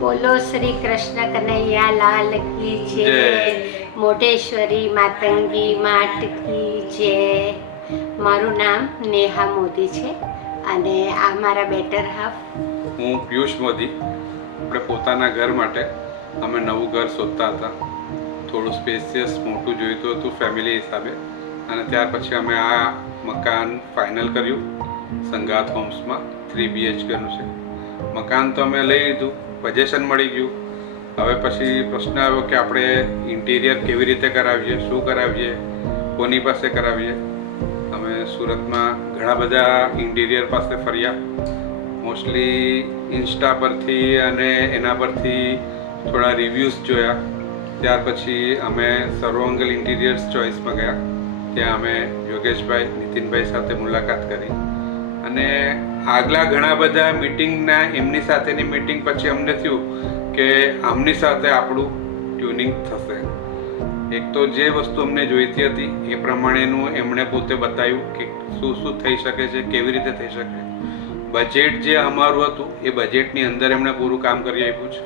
બોલો શ્રી કૃષ્ણ કનૈયા લાલ કી જય, મોઢેશ્વરી માતંગી માત કી જય। મારું નામ નેહા મોદી છે અને આ મારા બેટર હાફ હું પિયુષ મોદી। આપણે પોતાના ઘર માટે અમે નવું ઘર શોધતા હતા, થોડું સ્પેસિયસ મોટું જોઈતું હતું ફેમિલી હિસાબે, અને ત્યાર પછી અમે આ મકાન ફાઇનલ કર્યું સંગાત હોમ્સમાં। 3 BHKનું છે મકાન, તો અમે લઈ લીધું, પોઝેશન મળી ગયું। હવે પછી પ્રશ્ન આવ્યો કે આપણે ઇન્ટિરિયર કેવી રીતે કરાવીએ, શું કરાવીએ, કોની પાસે કરાવીએ। અમે સુરતમાં ઘણા બધા ઇન્ટિરિયર પાસે ફર્યા, મોસ્ટલી ઇન્સ્ટા પરથી અને એના પરથી થોડા રિવ્યૂઝ જોયા। ત્યાર પછી અમે સર્વમંગલ ઇન્ટિરિયર્સ ચોઇસમાં ગયા, ત્યાં અમે યોગેશભાઈ નીતિનભાઈ સાથે મુલાકાત કરી, અને આગલા ઘણા બધા મિટિંગના એમની સાથેની મિટિંગ પછી અમને થયું કે આમની સાથે આપણું ટ્યુનિંગ થશે। એક તો જે વસ્તુ અમને જોઈતી હતી એ પ્રમાણેનું એમણે પોતે બતાવ્યું કે શું શું થઈ શકે છે, કેવી રીતે થઈ શકે। બજેટ જે અમારું હતું એ બજેટની અંદર એમણે પૂરું કામ કરી આપ્યું છે,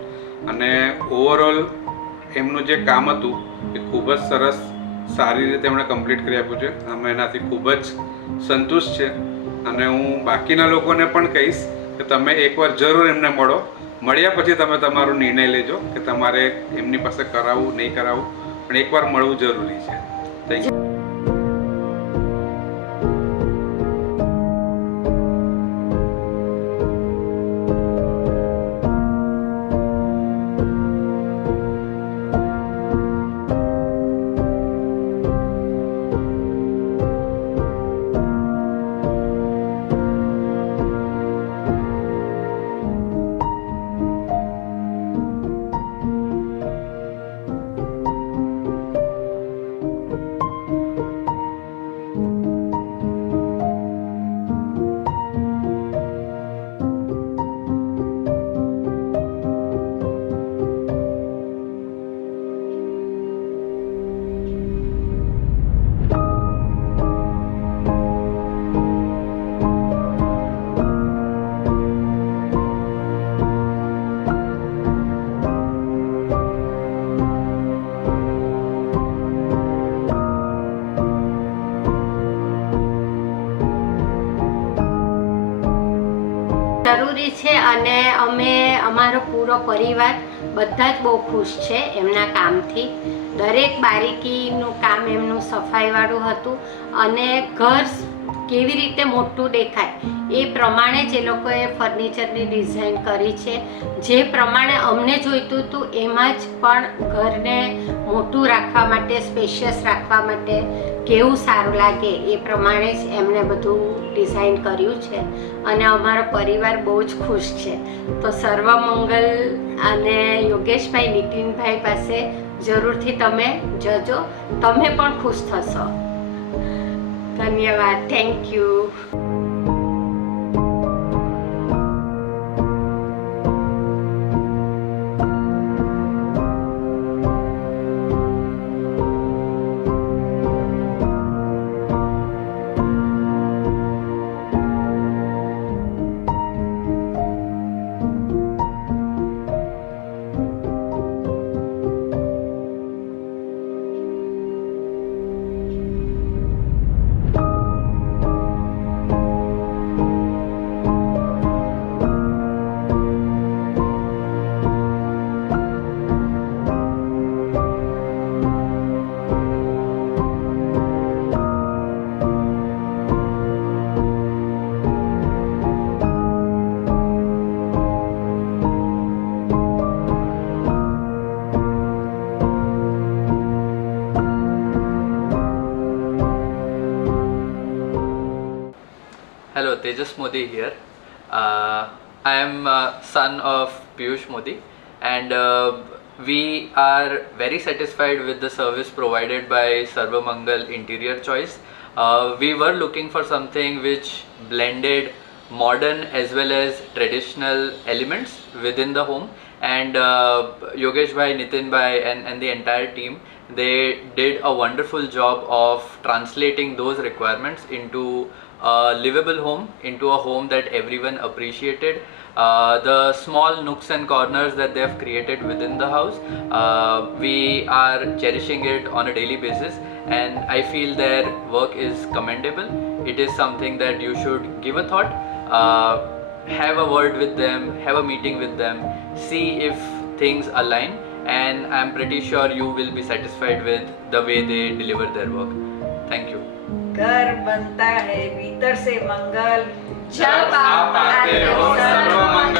અને ઓવરઓલ એમનું જે કામ હતું એ ખૂબ જ સરસ સારી રીતે એમણે કમ્પ્લીટ કરી આપ્યું છે। અમે એનાથી ખૂબ જ સંતુષ્ટ છે, અને હું બાકીના લોકોને પણ કહીશ કે તમે એકવાર જરૂર એમને મળો, મળ્યા પછી તમે તમારો નિર્ણય લેજો કે તમારે એમની પાસે કરાવવું નહીં કરાવવું, પણ એકવાર મળવું જરૂરી છે। Thank you. જરૂરી છે, અને અમારો પૂરો પરિવાર બધા જ બહુ ખુશ છે એમના કામથી। દરેક બારીકીનું કામ એમનું સફાઈવાળું હતું, અને ઘર કેવી રીતે મોટું દેખાય એ પ્રમાણે જ એ લોકોએ ફર્નિચરની ડિઝાઇન કરી છે। જે પ્રમાણે અમને જોઈતું હતું એમાં જ પણ ઘરને મોટું રાખવા માટે, સ્પેશિયસ રાખવા માટે કેવું સારું લાગે એ પ્રમાણે જ એમણે બધું ડિઝાઇન કર્યું છે, અને અમારો પરિવાર બહુ જ ખુશ છે। તો સર્વમંગલ અને યોગેશભાઈ નીતિનભાઈ પાસે જરૂરથી તમે જજો, તમે પણ ખુશ થશો। ધન્યવાદ, thank you. Hello, Tejas Modi here. I am son of Piyush Modi, and we are very satisfied with the service provided by Sarvamangal Interior Choice. We were looking for something which blended modern as well as traditional elements within the home, and Yogesh Bhai, Nitin Bhai and the entire team, they did a wonderful job of translating those requirements into a livable home into a home that everyone appreciated. The small nooks and corners that they have created within the house, we are cherishing it on a daily basis, and I feel their work is commendable. It is something that you should give a thought, have a word with them, have a meeting with them, see if things align, and I'm pretty sure you will be satisfied with the way they deliver their work. Thank you. घर बनता है भीतर से मंगल जब आप आते हो सर्वमंगल